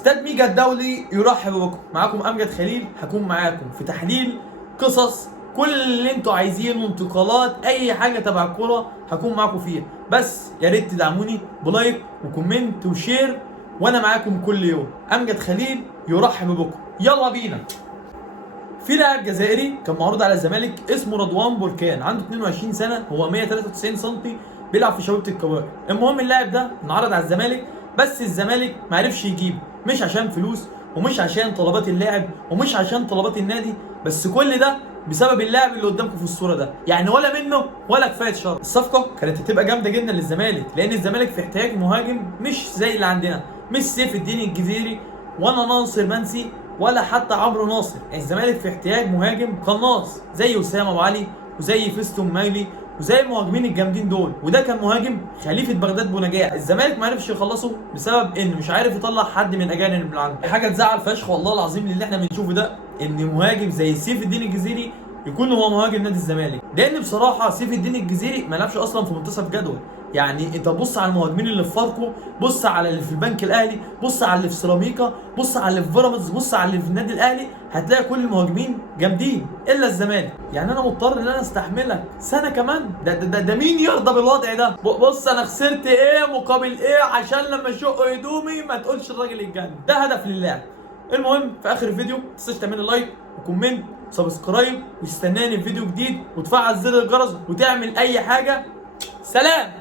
استاد ميجا الدولي يرحب بكم. معاكم امجد خليل، هكون معاكم في تحليل قصص كل اللي انتوا عايزينه، انتقالات، اي حاجه تبع الكوره هكون معاكم فيها. بس يا ريت تدعموني بلايك وكومنت وشير، وانا معاكم كل يوم. امجد خليل يرحب بكم، يلا بينا. في لاعب جزائري كان معروض على الزمالك اسمه رضوان بركان، عنده 22 سنه، هو 193 سم، بيلعب في شبيبه الكوارع. المهم اللاعب ده انعرض على الزمالك، بس الزمالك ما عرفش يجيبه، مش عشان فلوس ومش عشان طلبات اللاعب ومش عشان طلبات النادي، بس كل ده بسبب اللاعب اللي قدامكم في الصوره ده، يعني ولا منه ولا كفايه شر. الصفقه كانت هتبقى جامده جدا للزمالك، لان الزمالك في احتياج مهاجم مش زي اللي عندنا، مش سيف الدين الجزيري ولا ناصر منسي ولا حتى عمرو ناصر. الزمالك في احتياج مهاجم قناص زي اسامه ابو علي وزي فيستون مايلي وزي المهاجمين الجامدين دول، وده كان مهاجم خليفه بغداد بونجاع. الزمالك ما عرفش يخلصه بسبب انه مش عارف يطلع حد من اجانب اللي عنده. حاجه تزعل فشخ والله العظيم اللي احنا بنشوفه ده، ان مهاجم زي سيف الدين الجزيري يكون هو مهاجم نادي الزمالك، لان بصراحه سيف الدين الجزيري ما لعبش اصلا في منتصف جدول. يعني انت بص على المهاجمين اللي في فاركو، بص على اللي في البنك الاهلي، بص على اللي في سيراميكا، بص على اللي في بيراميدز، بص على اللي في النادي الاهلي، هتلاقي كل المهاجمين جامدين الا الزمالك. يعني انا مضطر ان انا استحملك سنه كمان؟ ده مين يرضى بالوضع ده؟ بص انا خسرت ايه مقابل ايه عشان لما اشق هدومي ما تقولش الراجل اتجنن؟ ده هدف للاعب. المهم في اخر الفيديو ما تنساش تعمل لايك وكومنت وسبسكرايب، وتستناني في فيديو جديد، وتفعل زر الجرس وتعمل اي حاجه. سلام.